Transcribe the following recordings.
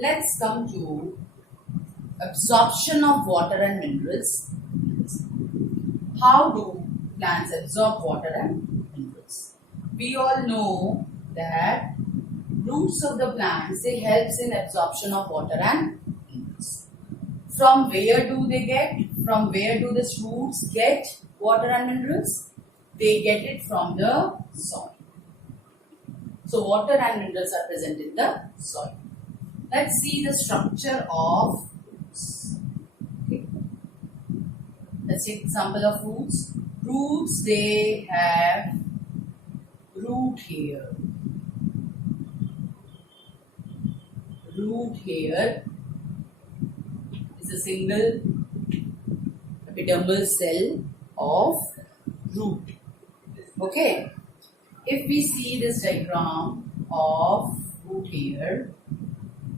Let's come to absorption of water and minerals. How do plants absorb water and minerals? We all know that roots of the plants, they helps in absorption of water and minerals. From where do they get? From where do these roots get water and minerals? They get it from the soil. So water and minerals are present in the soil. Let's see the structure of roots. Okay. Let's take example of roots. Roots, they have root hair. Root hair is a single epidermal cell of root. Okay. If we see this diagram of root hair,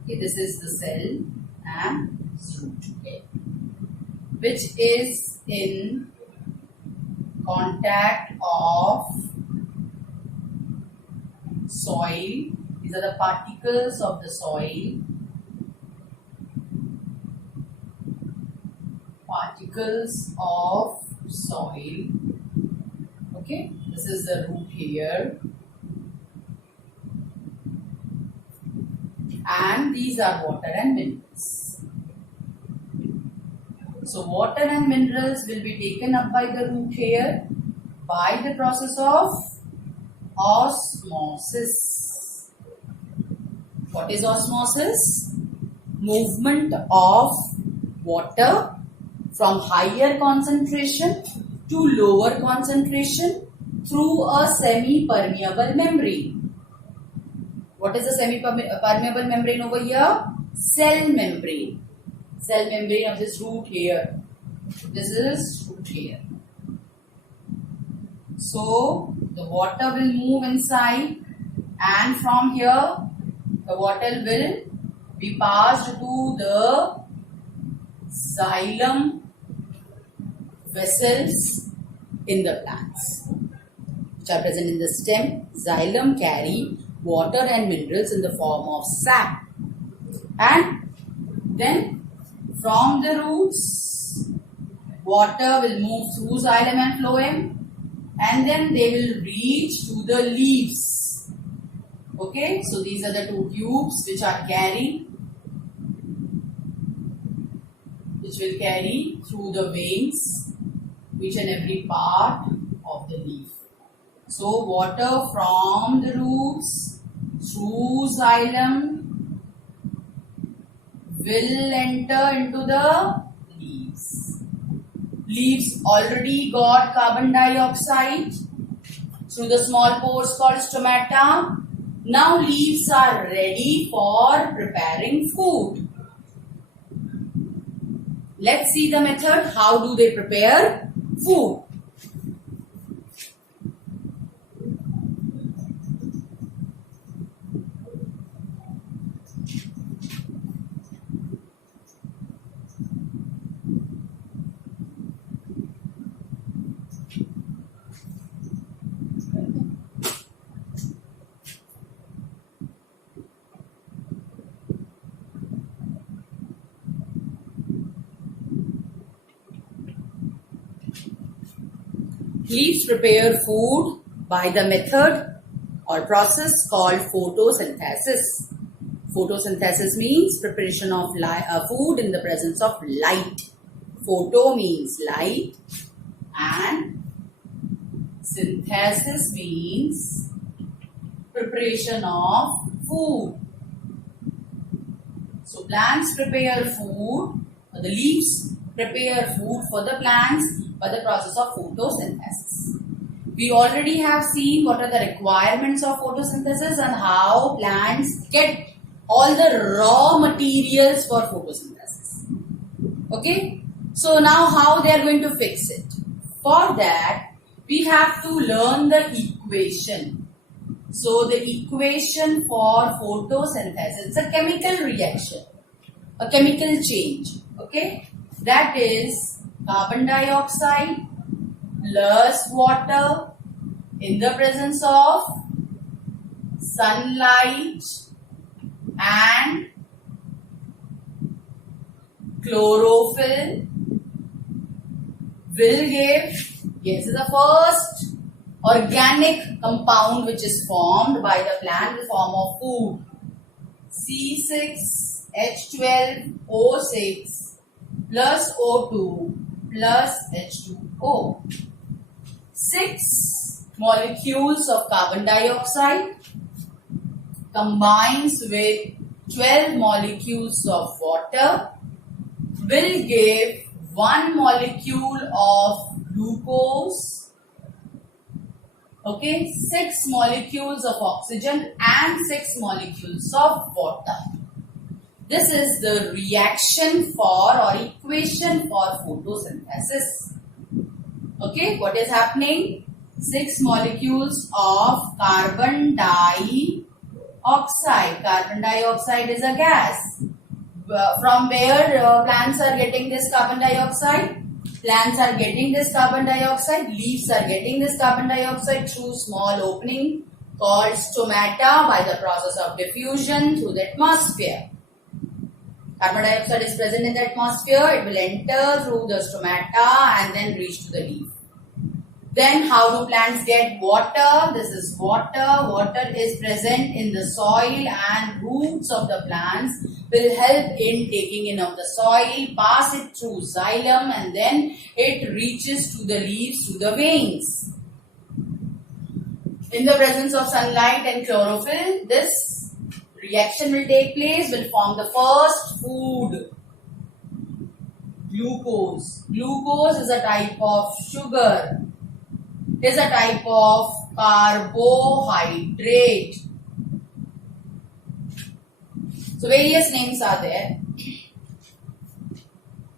okay, this is the cell and root, okay, which is in contact of soil. These are the particles of the soil. Particles of soil. Okay, this is the root here. And these are water and minerals. So water and minerals will be taken up by the root hair by the process of osmosis. What is osmosis? Movement of water from higher concentration to lower concentration through a semi-permeable membrane. What is the semi-permeable membrane over here? Cell membrane. Cell membrane of this root hair. This is root hair. So the water will move inside, and from here the water will be passed to the xylem vessels in the plants, which are present in the stem. Xylem carry water and minerals in the form of sap, and then from the roots water will move through xylem and phloem, and then they will reach to the leaves. Okay, so these are the two tubes which are carrying, which will carry through the veins each and every part of the leaf. So water from the roots through xylem will enter into the leaves. Leaves already got carbon dioxide through the small pores called stomata. Now leaves are ready for preparing food. Let's see the method. How do they prepare food? Leaves prepare food by the method or process called photosynthesis. Photosynthesis means preparation of food in the presence of light. Photo means light and synthesis means preparation of food. So plants prepare food, or the leaves prepare food for the plants by the process of photosynthesis. We already have seen what are the requirements of photosynthesis and how plants get all the raw materials for photosynthesis. Okay, so now how they are going to fix it? For that, we have to learn the equation. So the equation for photosynthesis, it's a chemical reaction, a chemical change. Okay, that is carbon dioxide plus water in the presence of sunlight and chlorophyll will give, yes, is the first organic compound which is formed by the plant in the form of food. C6H12O6 plus O2 plus H2O. 6 molecules of carbon dioxide combines with 12 molecules of water will give 1 molecule of glucose, okay, 6 molecules of oxygen and 6 molecules of water. This is the reaction for or equation for photosynthesis. Okay, what is happening? 6 molecules of carbon dioxide. Carbon dioxide is a gas. From where plants are getting this carbon dioxide? Plants are getting this carbon dioxide. Leaves are getting this carbon dioxide through small opening called stomata by the process of diffusion through the atmosphere. Carbon dioxide is present in the atmosphere. It will enter through the stomata and then reach to the leaf. Then how do plants get water? This is water. Water is present in the soil and roots of the plants will help in taking in of the soil, pass it through xylem and then it reaches to the leaves, to the veins. In the presence of sunlight and chlorophyll, this reaction will take place, will form the first food. Glucose. Glucose is a type of sugar. Is a type of carbohydrate. So various names are there.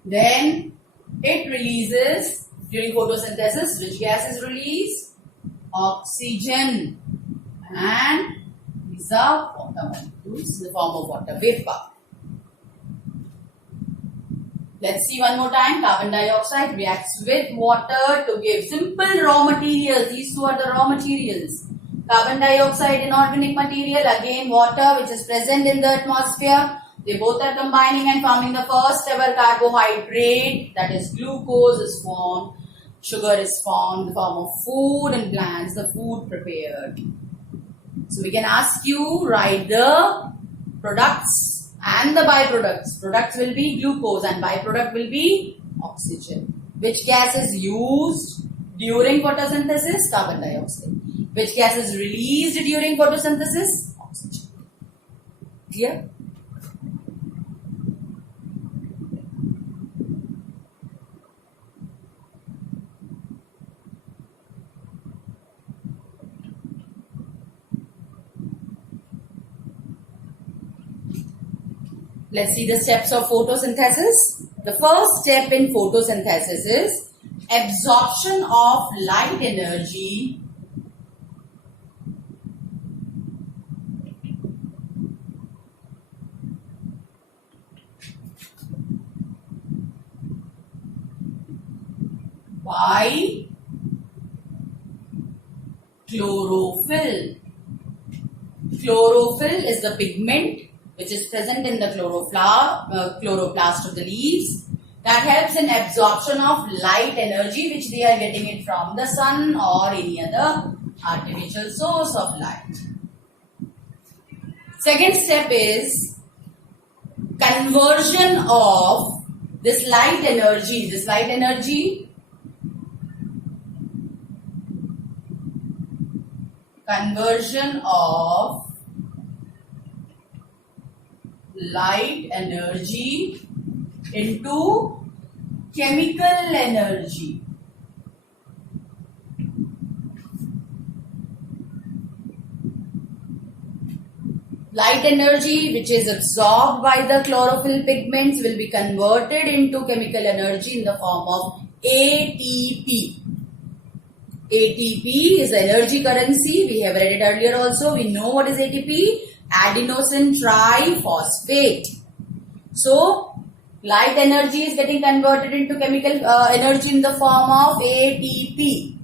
Then it releases during photosynthesis. Which gas is released? Oxygen. And these are water molecules in the form of water vapor. Let's see one more time. Carbon dioxide reacts with water to give simple raw materials. These two are the raw materials. Carbon dioxide, inorganic material, again water which is present in the atmosphere. They both are combining and forming the first ever carbohydrate, that is glucose is formed. Sugar is formed in the form of food in plants, the food prepared. So we can ask you, write the products and the byproducts. Products will be glucose and byproduct will be oxygen. Which gas is used during photosynthesis? Carbon dioxide. Which gas is released during photosynthesis? Oxygen. Clear? Let's see the steps of photosynthesis. The first step in photosynthesis is absorption of light energy by chlorophyll. Chlorophyll is the pigment which is present in the chloroplast of the leaves that helps in absorption of light energy which they are getting it from the sun or any other artificial source of light. Second step is conversion of this light energy. Conversion of light energy into chemical energy. Light energy which is absorbed by the chlorophyll pigments will be converted into chemical energy in the form of ATP. ATP is energy currency. We have read it earlier also. We know what is ATP. Adenosine triphosphate. So, light energy is getting converted into chemical energy in the form of ATP.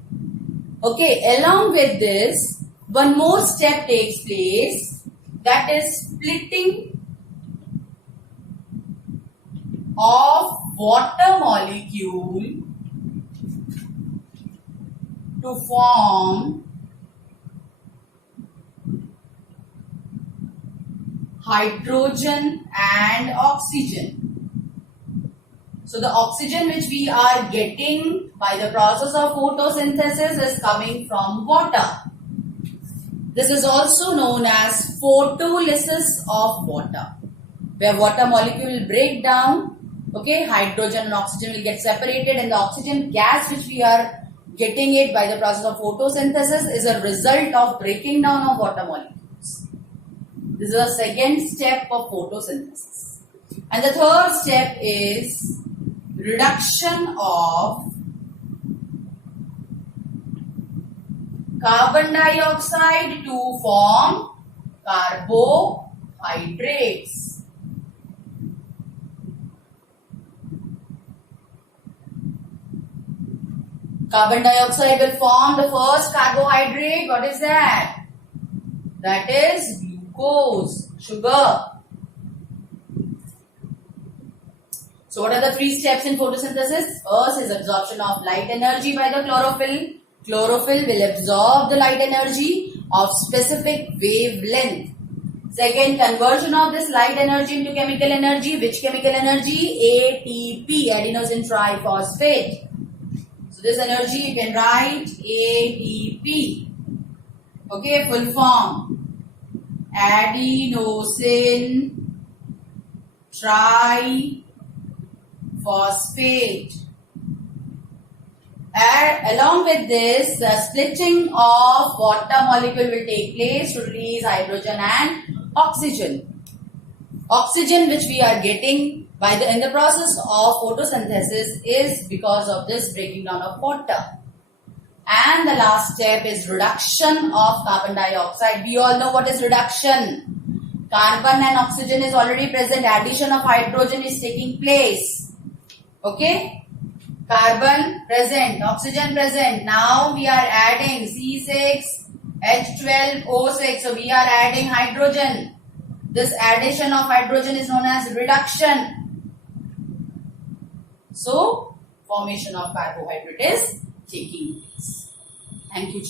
Okay, along with this, one more step takes place, that is splitting of water molecule to form hydrogen and oxygen. So the oxygen which we are getting by the process of photosynthesis is coming from water. This is also known as photolysis of water, where water molecule will break down. Okay, hydrogen and oxygen will get separated, and the oxygen gas which we are getting it by the process of photosynthesis is a result of breaking down of water molecules. This is the second step of photosynthesis. And the third step is reduction of carbon dioxide to form carbohydrates. Carbon dioxide will form the first carbohydrate. What is that? That is glucose, sugar. So what are the three steps in photosynthesis? First is absorption of light energy by the chlorophyll. Chlorophyll will absorb the light energy of specific wavelength. Second, conversion of this light energy into chemical energy. Which chemical energy? ATP, adenosine triphosphate. So this energy you can write ATP. Okay, full form. Adenosine triphosphate. And along with this, the splitting of water molecule will take place to release hydrogen and oxygen. Oxygen which we are getting in the process of photosynthesis is because of this breaking down of water. And the last step is reduction of carbon dioxide. We all know what is reduction. Carbon and oxygen is already present. Addition of hydrogen is taking place. Okay. Carbon present, oxygen present. Now we are adding C6H12O6. So we are adding hydrogen. This addition of hydrogen is known as reduction. So formation of carbohydrate is taking place. Thank you.